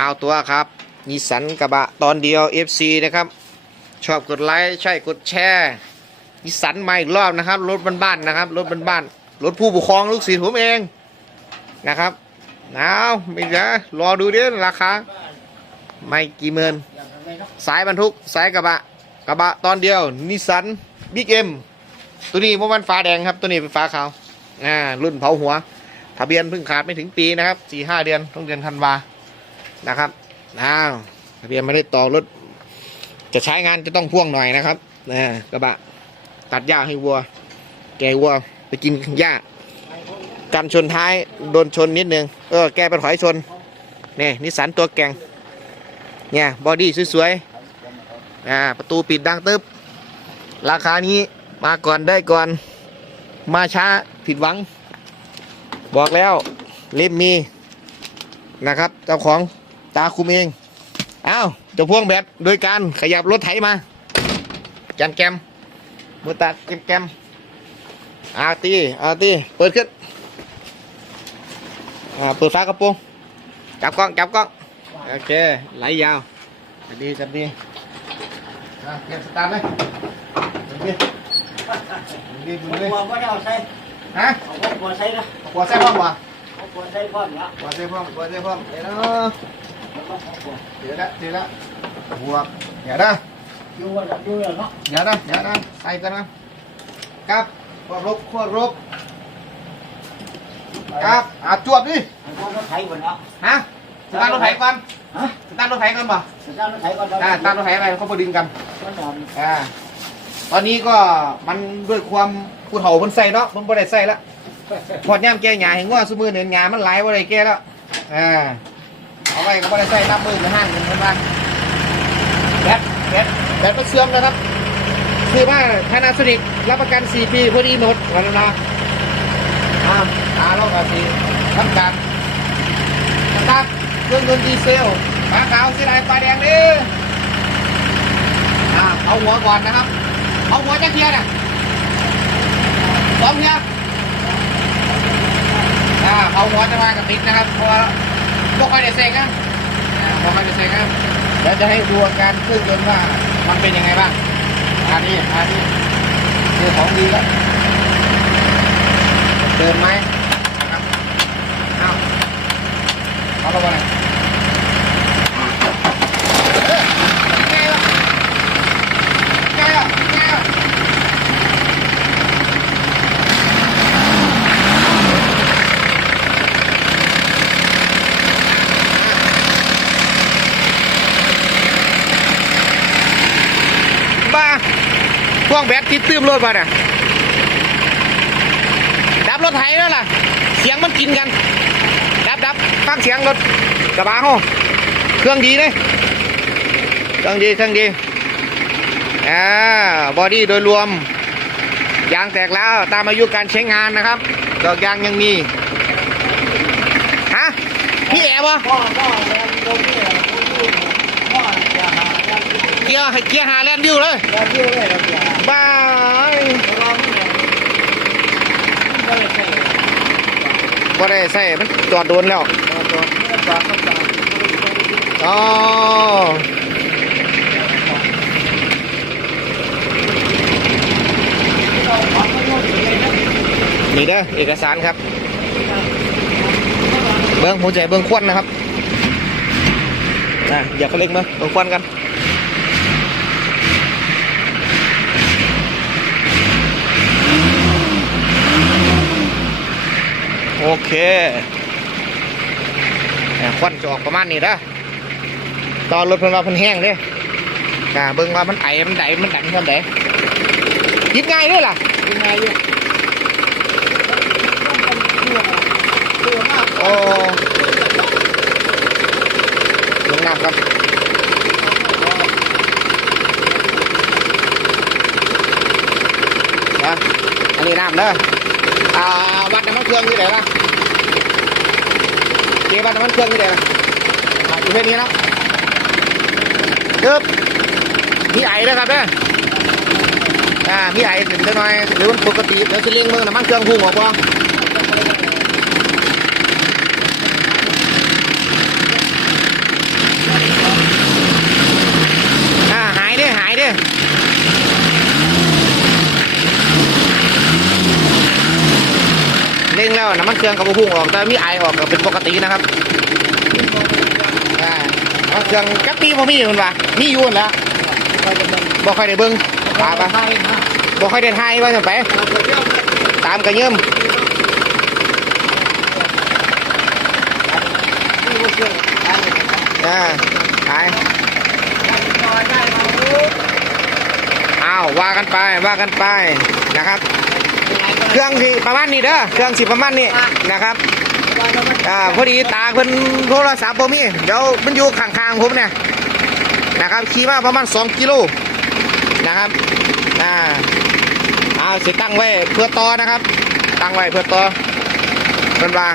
เอาตัวครับนิสันกระบะตอนเดียว FC นะครับ ชอบกดไลค์ใช่กดแชร์นิสันมาอีกรอบนะครับ รถบ้านๆนะครับ รถบ้านๆรถผู้ปกครองลูกศิษย์ผมเองนะครับเอาไม่เดี๋ยวรอดูดิราคาไม่กี่หมื่นสายบรรทุกสายกระบะ กระบะตอนเดียวนิสันบิ๊กเอ็มตัวนี้มื่อวันฟ้าแดงครับ ตัวนี้เป็นฟ้าขาวอ่ารุ่นเผาหัว ทะเบียนเพิ่งขาดไม่ถึงปีนะครับสี่ห้าเดือนต้องเดือนธันวา นะครับอ้าวทะเบียนไม่ได้ต่อรถ จะใช้งานจะต้องพ่วงหน่อยนะครับนะกระบะ ตัดหญ้าให้วัว แกวัวไปกินหญ้ากันชนท้ายโดนชนนิดนึง เออ แกไปถอยชนนี่นิสันตัวแกงเนี่ย บอดี้สวยๆ อ่า ประตูปิดดังตึ๊บ ราคานี้มาก่อนได้ก่อน มาช้าผิดหวัง บอกแล้วเล่มมีนะครับ เจ้าของ ตาคุมเองอ้าวเจะพ่วงแบตโดยการขยับรถไถมาแกมแกมมือตาแกมแกมอาตีอาตีเปิดขึ้นอ่าเปิดฝากระโปรงจับกล้องจับกล้องโอเคไหลยาวจับดีจับดีอะเก็บสตาร์ทเลยจับดีจับดีดูเลยหัวไม่ได้เอาใส่ฮะเอาหัวใส่นะหัวแซ่บบ้างวะเอาหัวใส่พร้อมละหัวแซ่บบ้างหัวแซ่บบ้างเดี๋ยวนะ เดี๋ยวละเดี๋ยวละหัวเดี๋ยวนะอยู่ว่าจะอยู่แล้วเนาะเดี๋ยวนะเดี๋ยวนะใส่กันนะครับขวดรบขวดรบครับอะจวบดิเอาหัวรถไถก่อนเนาะฮะสตาร์ทรถไถก่อนฮะสตาร์ทรถไถก่อนป่ะสตาร์ทรถไถก่อนอ่าสตาร์ทรถไถอะไรเขาบดินกันมันนอนอ่าตอนนี้ก็มันด้วยความผู้เฒ่ามันใส่เนาะมันบ่ได้ใส่ละพอดย่ำแก่หยาเห็นว่าสมือเห็นหยามันไหลายบ่ได้แก่แล้วอ่า เอาไว้ก็บ่ได้ใส่น้ำมือในห้างเงินกันบ้างแบตแบตแบตมันเสื่อมนะครับคือว่าพานาโซนิกรับประกัน 4 ปีพอดีหมดวันนะอ้าวตาเราก็สีทำการสตาร์ทเครื่องยนต์ดีเซลฝาขาวสีลายไฟแดงนี่อ่าเอาหัวก่อนนะครับ เอาหัวจะเคียร์น่ะสองเคียร์อ่าเอาหัวจะมากับติดนะครับเพราะ ว่าพวกใครเด็ดเซ็งอ่าพวกใครเด็ดเซ็งนะเดี๋ยวจะให้ดูอาการเครื่องยนต์ว่ามันเป็นยังไงบ้างอันนี้อันนี้คือของดีแล้วเดินไหมนะครับเอาเอาลงมาเลยเอ้ยไงวะ ไงอะไงอะบ้า พวกแบตติดตื้มรถมาเนี่ยดับรถไถแล้วล่ะ เสียงมันกินกัน ดับดับฟังเสียงรถกระบะห้องเครื่องดีเลยเครื่องดีเครื่องดีอ่าบอดี้โดยรวม ยางแตกแล้วตามอายุการใช้งานนะครับ ดอกยางยังมี ฮะ พี่แอบวะ พ่อพ่อแรงตรงนี้พ่อจะหาแรง เกียร์เกียร์หาแลนดิวเลยแรงเยอะเลยเราจะบ้าเอ้ยลองนี่ได้ใส่บ่ได้ใส่มันจอดโดนแล้วตัวตัวนี้ปลาเข้าไปอ๋อนี่เด้อเอกสารครับ เบิ้งหัวใจเบิ้งควันนะครับนะอย่าเขาเล็กเบิ้งเบิ้งควันกัน โอเคเนี่ยควันจะออกประมาณนี้นะตอนรถเพิ่นว่าเพิ่นแห้งเด้กาเบิ่งว่ามันไอมันไดมันดันคนไดยิบง่ายเด้ล่ะยังไงอยู่เรือมากโอ้ลงน้ำครับนะอันนี้น้ำเด้อ อ่าวัดน้ำมันเครื่องที่ไหนล่ะเกวัดน้ำมันเครื่องที่ไหนล่ะอยู่แค่นี้นะครับมีไอ้นะครับเนี่ยอ่ามีไอถึงจะหน่อยหรือมันปกติเดี๋ยวจะเลี้ยงเมื่อน้ำมันเครื่องพุ่งออกบ่ ด้งแล้วน้ำมันเครื่องกับพุ่งออกแต่มีไอออกก็เป็นปกตินะครับอ่ามันเครื่องจักปีบ่มีมันว่ามีอยู่แล้วไปจะเป็นบ่ค่อยได้เบิ่งปาปะไทยนะบ่ค่อยได้ทายว่าจังไปไป ตามกระเยิ่มได้เลยนะอ่าไปอ้าวว่ากันไปว่ากันไปนะครับ เครื่องที่ประมาณนี้เด้อเครื่องสิประมาณนี้นะครับอ่าพอดีตาเพิ่นโทรศัพท์บ่มีเดี๋ยวมันอยู่ข้างๆผมเนี่ยนะครับขี่มาประมาณ 2 กิโลนะครับอ่าอ่าสิตั้งไว้เพื่อต่อนะครับ ตั้งไว้เพื่อต่อเพิ่นว่า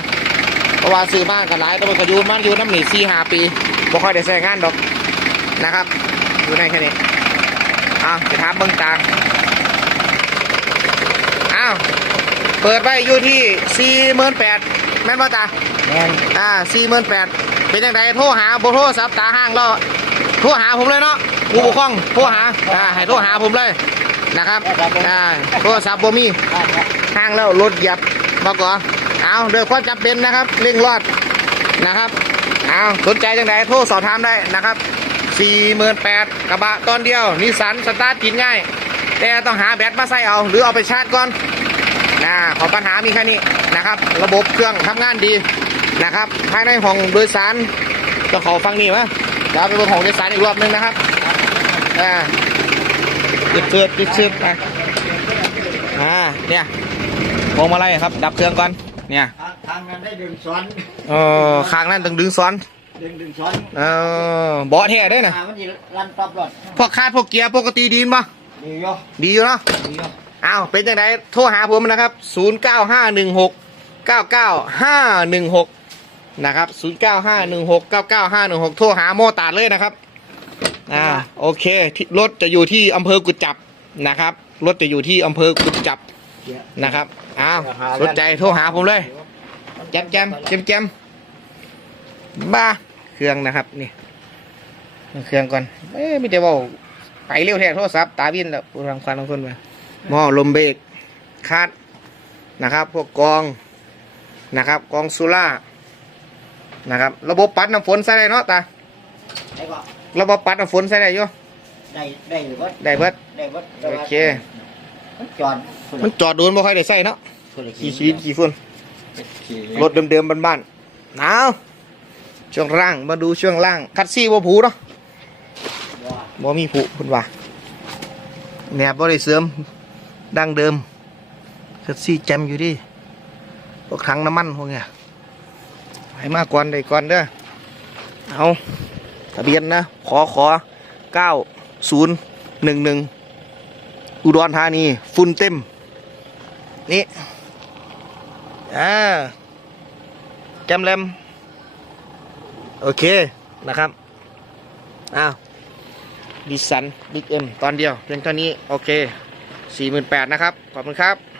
เพราะว่าซื้อมากันหลายตัวมันก็อยู่มันอยู่น้ำหนีสี่ห้าปีบ่ค่อยได้ใช้งานดอกนะครับ อยู่ในแค่นี้อ้าจะถามเบิ่งตา อ้าว เปิดไว้อยู่ที่สี่หมื่นแปดแม่นบ่ตาแมนอ่าสี่หมื่นแปดเป็นยังไงโทรหาบโทรศัพท์ตาห้างเราโทรหาผมเลยเนาะผู้ปกครองโทรหาอ่าให้โทรหาผมเลยนะครับอ่าโทรศัพท์บ่มีห้างแล้วรถเหยียบมาก่อนเอาโดยความจำเป็นนะครับเร่งรอดนะครับเอาสนใจจังไดโทรสอบถามได้นะครับสี่หมื่นแปดกระบะตอนเดียวนิสสันสตาร์ทติดง่าย แต่ต้องหาแบตมาใส่เอาหรือเอาไปชาร์จก่อน นะขอปัญหามีแค่นี้นะครับ ระบบเครื่องทำงานดีนะครับภายในห้องโดยสารต้องขอฟังนี่วะเดี๋ยวไปบนห้องโดยสารอีกรอบหนึงนะครับอ่าดึดเชือดดึดเชือดไปอ่าเนี่ยพวงมาลัยครับ ดับเครื่องก่อนเนี่ยทางทางนั้นได้ดึงซ้อนเออข้างนั้นต้องดึงซ้อนดึงดึงซ้อนเออเบาะแท้ได้นะอ่ามันจะรันตอบรถพวกคาดพวกเกียร์ปกติดีมั้ยดีอยู่ดีอยู่เนาะดีอยู่ อ้าวเป็นยังไงโทรหาผมนะครับ 0 9 5 1 6 9 9 5 1 6 นะครับ 0 9 5 1 6 9 9 5 1 6 โทรหาโมตาดเลยนะครับ อ่าโอเครถจะอยู่ที่อำเภอกุดจับนะครับรถจะอยู่ที่อำเภอกุดจับนะครับอ้าวสนใจโทรหาผมเลยแจมแจมแจมแจมบ้าเครื่องนะครับนี่เครื่องก่อนเอ้ไม่ได้ว่าไปเร็วแท้โทรศัพท์ตาวินแล้วรังควันของคนไป หม้อลมเบรกคาดนะครับ พวกกองนะครับ กองซูล่านะครับ ระบบปัดน้ำฝนใส่ได้เนาะตาได้ก็ระบบปัดน้ำฝนใส่ได้อยู่ได้ได้หรือว่าได้เบิดได้ว่าโอเค มันจอดมันจอดโดนบ่ค่อยได้ใส่เนาะขี่ชีขี่ฝุ่นขี่รถเดิมๆบ้านๆหนาวช่วงล่างมาดูช่วงล่าง คัดซี่บ่ผูเนาะบ่มีผุคุณว่าแหนบบ่ได้เสริม ดั้งเดิมคัดซี่แจมอยู่ดิพวกถังน้ำมันพวกเนี้ยให้มากก่อนได้ก่อนเด้อเอาทะเบียนนะขอขอเก้าศูนย์หนึ่งหนึ่งอุดรธานีฝุ่นเต็ม นี่อ่าแจมแรมโอเคนะครับอ้าวดิสันบิ๊กเอ็มตอนเดียวเพียงเท่านี้ โอเค 48,000นะครับ ขอบคุณครับ